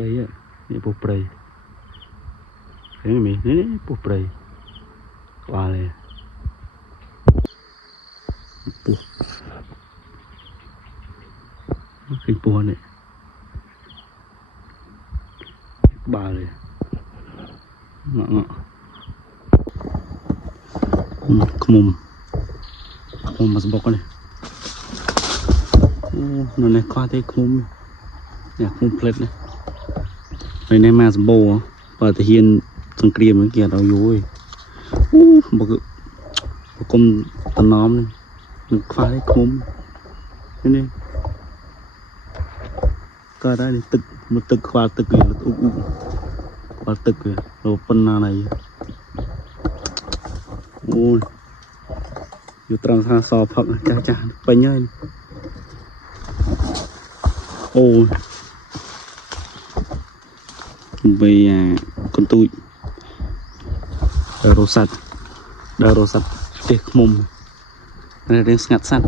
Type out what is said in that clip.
prey áนี่ปู prey เห็นไหมนี่ปู prey ว่าเลยปูขึ้นปูเนี่ยบ่าเลยเงาะขมุมมาสบอกกันเลยนั่นเลยข้าที่ขมุมเนี่ยขมุมเพลิดเลยในในมาสโบปฏิเฮียนสังเกตเมื่อกี้เราอยู่บอกกลมตะน้อมเลยนึกข้าที่ขมุมนี่ก็ได้ตึกมันตึกข้าตึกเลยอุ้งข้าตึกเลยเราเป็นอะไรอยู่ตรังทางสอบผักจ้าไปเงี้ยbây con tôi đào rô sạch để mồm này đang ngặt sạch